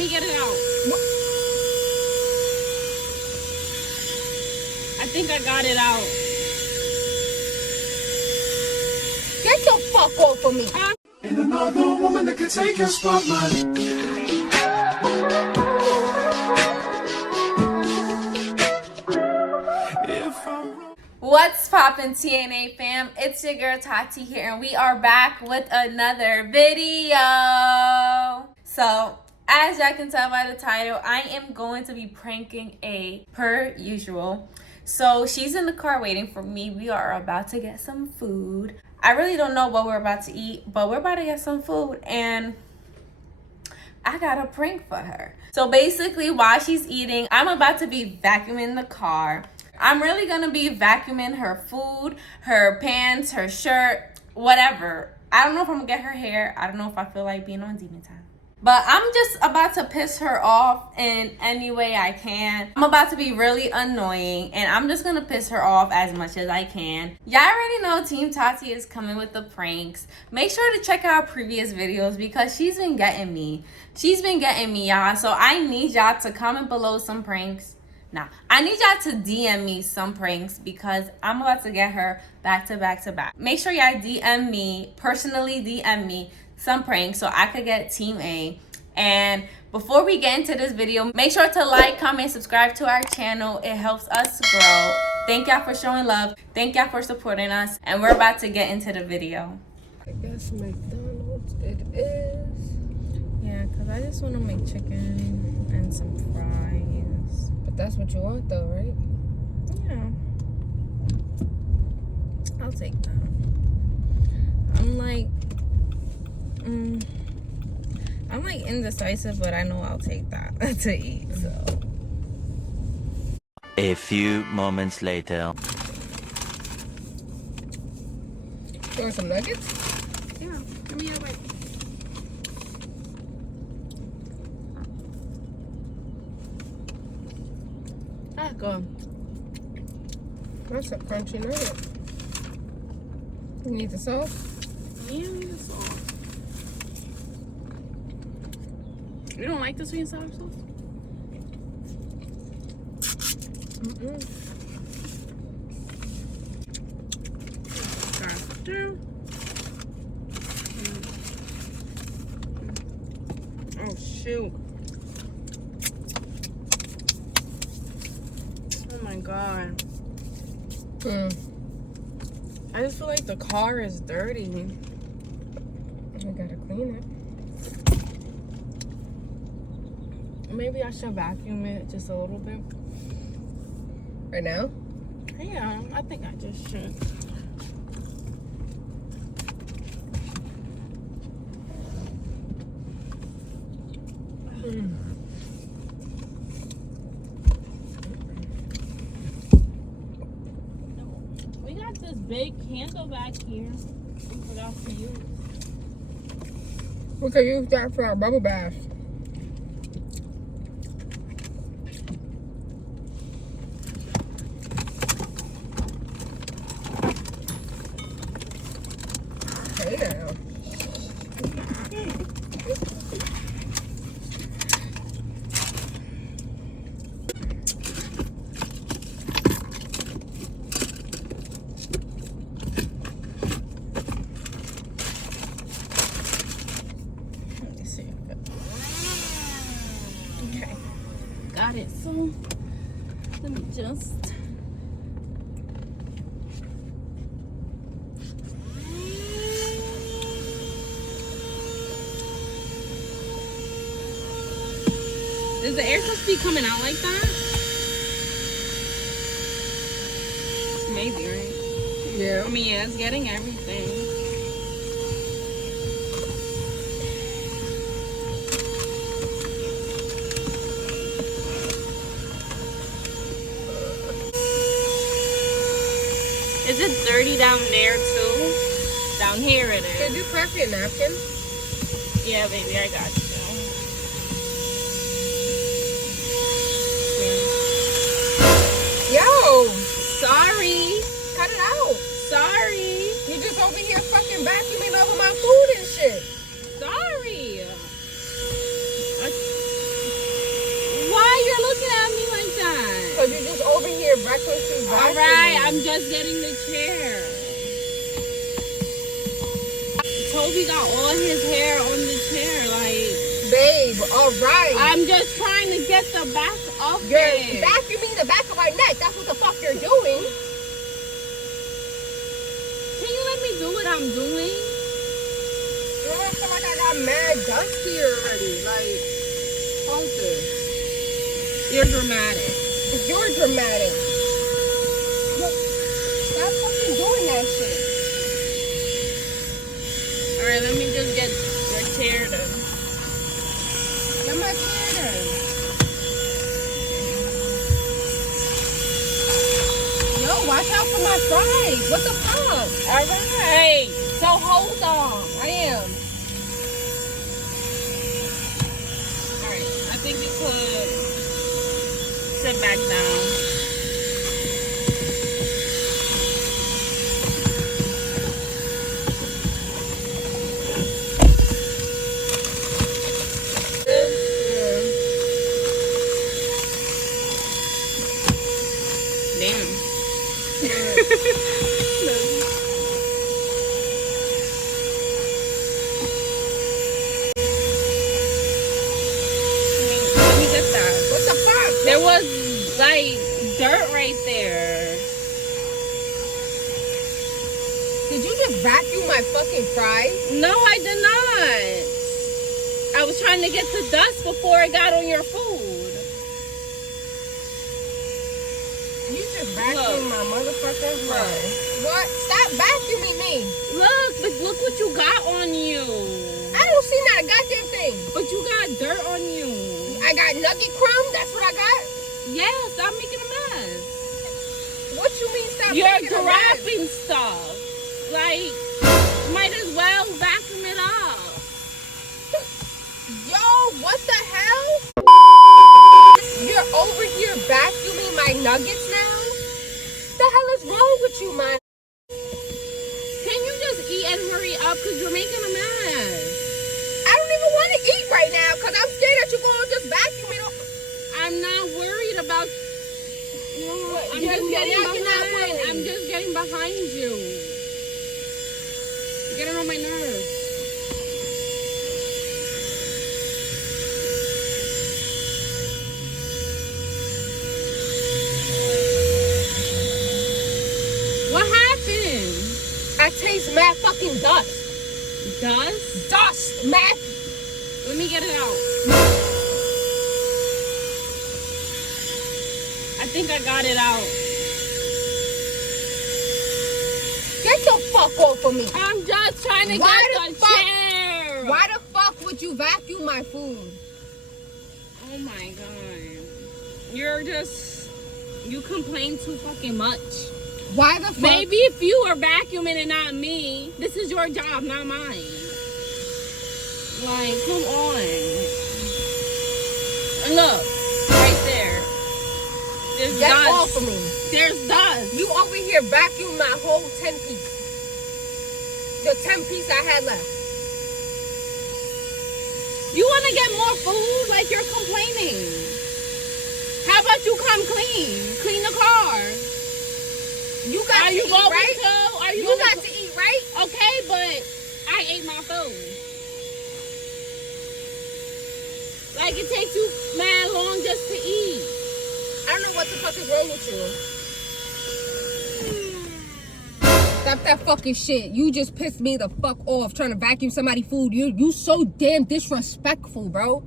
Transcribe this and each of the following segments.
me get it out. What? I think I got it out. Get your fuck off of me. And another woman that could take your spotlight. What's poppin', taty&a fam? It's your girl Tati here, and we are back with another video. So, as y'all can tell by the title, I am going to be pranking A per usual. So, she's in the car waiting for me. We are about to get some food. I really don't know what we're about to eat, but we're about to get some food, and I got a prank for her. So basically, while she's eating, I'm about to be vacuuming the car. I'm really gonna be vacuuming her food, her pants, her shirt, whatever. I don't know if I'm gonna get her hair. I don't know if I feel like being on demon time. But I'm just about to piss her off in any way I can. I'm about to be really annoying, and I'm just gonna piss her off as much as I can. Y'all already know Team Tati is coming with the pranks. Make sure to check out previous videos because she's been getting me. She's been getting me, y'all. So I need y'all to comment below some pranks. Now, I need y'all to DM me some pranks because I'm about to get her back to back to back. Make sure y'all DM me, personally DM me some pranks so I could get Team A. And before we get into this video, make sure to like, comment, subscribe to our channel. It helps us grow. Thank y'all for showing love. Thank y'all for supporting us. And we're about to get into the video. I guess McDonald's it is. Yeah, because I just want to make chicken and some fries. But that's what you want though, right? Yeah. I'll take that. I'm like indecisive, but I know I'll take that to eat, so. A few moments later. You want some nuggets? Yeah, give me a bite. Ah, go. That's a crunchy nugget. You need the sauce? Yeah, I need the sauce. You don't like the sweet and sour sauce? Mm-mm. Gotcha. Oh, shoot. Oh, my God. I just feel like the car is dirty. I gotta clean it. Maybe I should vacuum it just a little bit. Right now? Yeah, I think I just should. We got this big handle back here we forgot to use. We could use that for our bubble bath. Hey now. Let me see. Okay, got it. So let me just. Is the air supposed to be coming out like that? Maybe, right? Yeah. I mean, yeah, it's getting everything. Is it dirty down there too? Down here it is. Can you crack me a napkin? Yeah, baby, I got you. Yo! Sorry. Cut it out. Sorry. You just over here fucking vacuuming over my food and shit. Sorry. Why can't you vacuum? Alright, I'm just getting the chair. Toby got all his hair on the chair, like. Babe, alright. I'm just trying to get the back of You're it. vacuuming the back of my neck. That's what the fuck you're doing. Can you let me do what I'm doing? You know, I feel like I got mad dust here already. Like, focus. You're dramatic. You're dramatic. Look, stop fucking doing that shit. Alright, let me just get your chair done. Get my chair done. Yo, watch out for my fries. What the fuck? Alright, so hold on. I am. Alright, I think you could sit back down. Damn. Let me get that. What the fuck? There was like dirt right there. Did you just vacuum my fucking fries? No, I did not. I was trying to get the dust before it got on your food. You just vacuumed my motherfucking Look. fries. What? Stop vacuuming me. Look what you got on you. I don't see not a goddamn thing. But you got dirt on you. I got nugget crumb. That's what I got. Yeah, stop making a mess. What you mean stop You're making a mess? dropping stuff. Like, might as well vacuum it up. Yo, what the hell? You're over here vacuuming my nuggets now? The hell is wrong with you, man? Can you just eat and hurry up because you're making a mess? I don't even want to eat right now because I'm scared that you're going to just vacuum it up. I'm not worried about. I'm just getting behind you. You're getting on my nerves. What happened? I taste mad fucking dust. Dust? Dust, mad. Let me get it out. I think I got it out. Get your fuck off of me. I'm just trying to Why get the the fuck- chair. Why the fuck would you vacuum my food? Oh my god. You complain too fucking much. Why the fuck? Maybe if you are vacuuming and not me, this is your job, not mine. Like, come on. And look, right there. There's Get dust. off of me. There's dust. You over here vacuum my whole 10-piece. The 10-piece I had left. You want to get more food? Like you're complaining. How about you come clean? Clean the car. You got to eat, right? You got to eat, right? Okay, but I ate my food. Like it takes you mad long just to eat. I don't know what the fuck is wrong with you. Stop that fucking shit. You just pissed me the fuck off trying to vacuum somebody's food. You so damn disrespectful, bro.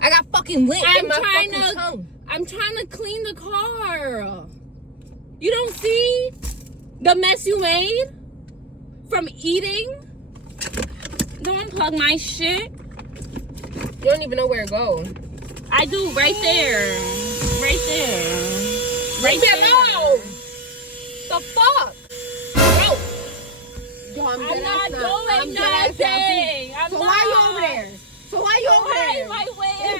I got fucking lint in my fucking tongue. I'm trying to clean the car. You don't see the mess you made from eating? Don't unplug my shit. You don't even know where it goes. I do, right there. Right there. Leave me alone. The fuck? Yo. Yo, I'm dead not ass doing dead ass nothing. I'm So not. why you over there? So why you over there? Why where?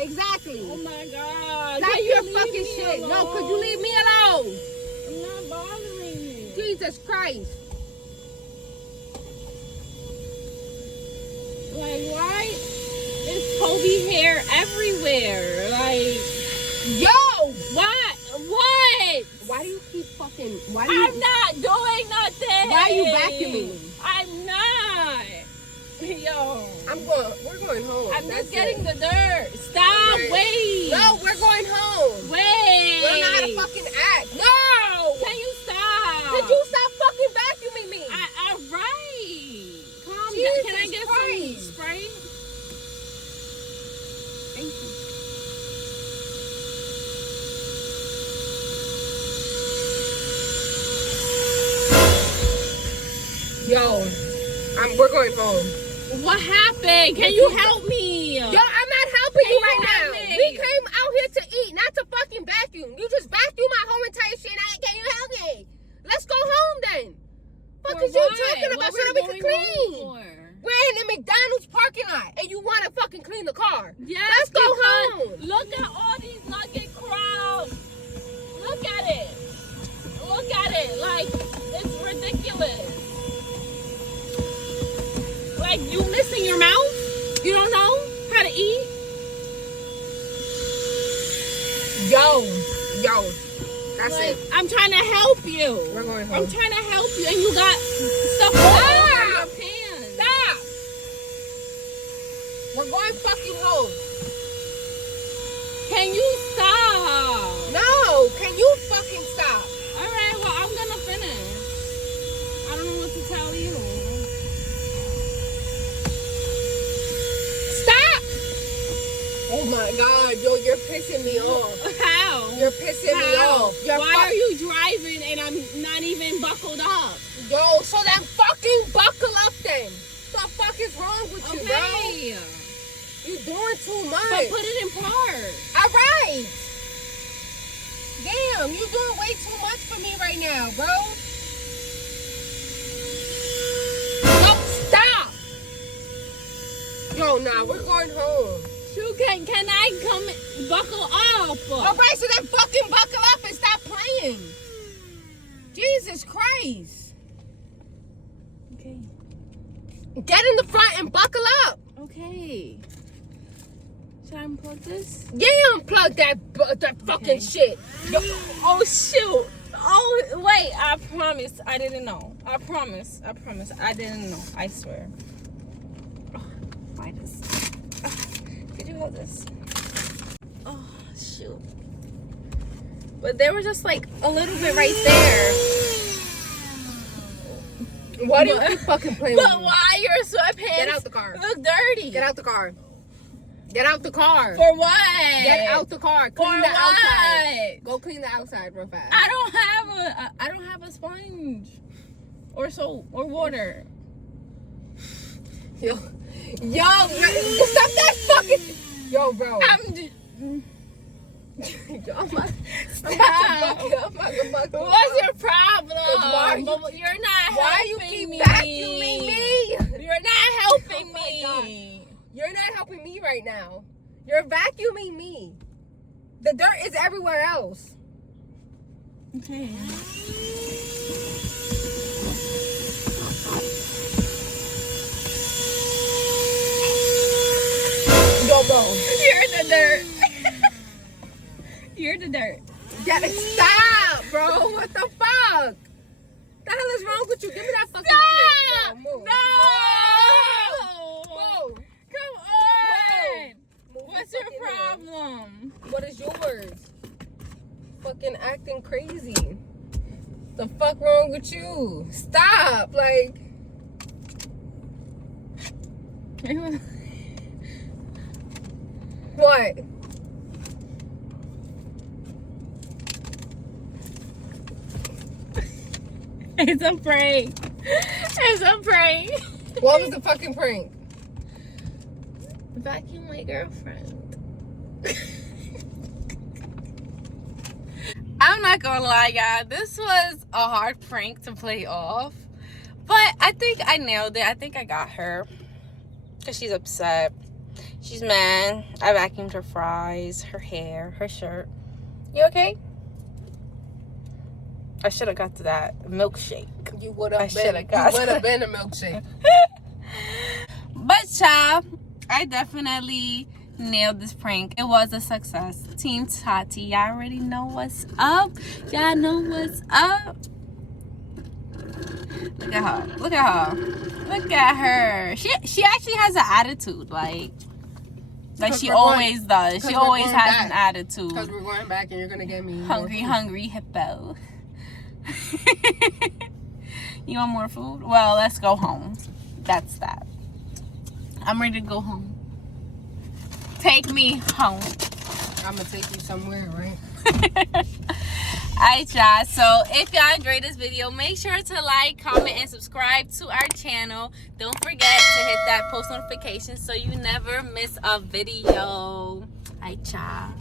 Exactly. Oh my god. Stop Can your you fucking leave me shit. alone? No, could you leave me alone? I'm not bothering you. Jesus Christ. Like, why is Kobe hair everywhere? Like, Yo! what? What? Why do you keep fucking? I'm not doing nothing. Why are you vacuuming me? I'm not. Yo. We're going home. I'm That's just getting it. the dirt. Stop. Okay. Wait. No, we're going home. Wait. We don't know how to fucking act. No. Can you stop? Did you stop fucking vacuuming me? All right. Calm down. Jesus Can I get Christ. some spray? Thank you. Yo, we're going home. What happened? Can you help me? Yo, I'm not helping you right now. help me? We came out here to eat, not to fucking vacuum. You just vacuum my whole entire shit. Can you help me? Let's go home then. Fuck For is you what? talking about What so that we're we can going clean? home for? We're in the McDonald's parking lot and you want to fucking clean the car. Yes, Let's go because home. Look at all these nugget crowds. Look at it. Look at it. Like, it's ridiculous. Like, you missing your mouth? You don't know how to eat? Yo, that's Like, it. I'm trying to help you. We're going home. I'm trying to help you, and you got stuff all over your pants. Stop. We're going fucking home. Can you stop? No, can you fucking stop? All right, well, I'm gonna finish. I don't know what to tell you. Stop! Oh my god, yo, you're pissing me off. How? You're pissing me How? off. Why are you driving and I'm not even buckled up? Yo, so then fucking buckle up then. What the fuck is wrong with you, bro? Okay. You doing too much. But put it in park. Alright. Damn, you doing way too much for me right now, bro. Yo, stop! Yo, nah, we're going home. Can I come buckle up? Alright, so then fucking buckle up and stop playing. Jesus Christ. Okay. Get in the front and buckle up. Okay. Should I unplug this? Yeah, unplug that fucking shit. Yo, Oh shoot. Oh wait, I promise I didn't know. I promise I didn't know. I swear. Oh, why this? Could you hold this? Oh shoot. But they were just like a little bit right there. why do you keep fucking playing with But me? why your sweatpants Get out the car. look dirty? Get out the car. Get out the car. For what? Get out the car. Clean For the what? outside. Go clean the outside real fast. I don't have a sponge or soap or water. Yo, stop that fucking. Yo, bro. Yo, I'm about to buck you. What's your problem? Why are you- You're not Why you helping keep me. vacuuming me? You're not helping Oh my me. God. You're not helping me right now. You're vacuuming me. The dirt is everywhere else. Okay. Yo, bro. You're the dirt. You're the dirt. Stop, bro. What the fuck? The hell is wrong with you? Give me that fucking shit. Stop! Yo, move. No! Move. Come on! Move What's your fucking hand. problem? What is yours? Fucking acting crazy. The fuck wrong with you? Stop. Like, what? It's a prank. It's a prank. What was the fucking prank? Vacuum my girlfriend. I'm not gonna lie, y'all. This was a hard prank to play off. But I think I nailed it. I think I got her. Because she's upset. She's mad. I vacuumed her fries, her hair, her shirt. You okay? I should have got to that milkshake. You would I have shoulda been. got You would it. have been a milkshake. But child, I definitely nailed this prank. It was a success. Team Tati, y'all already know what's up. Y'all know what's up. Look at her. Look at her. Look at her. She actually has an attitude, like she always does. She always has an attitude. Because we're going back and you're gonna get me hungry hippo. You want more food? Well, let's go home. That's that. I'm ready to go home. Take me home. I'm gonna take you somewhere, right? Alright, y'all. So if y'all enjoyed this video, make sure to like, comment, and subscribe to our channel. Don't forget to hit that post notification so you never miss a video. Alright, y'all.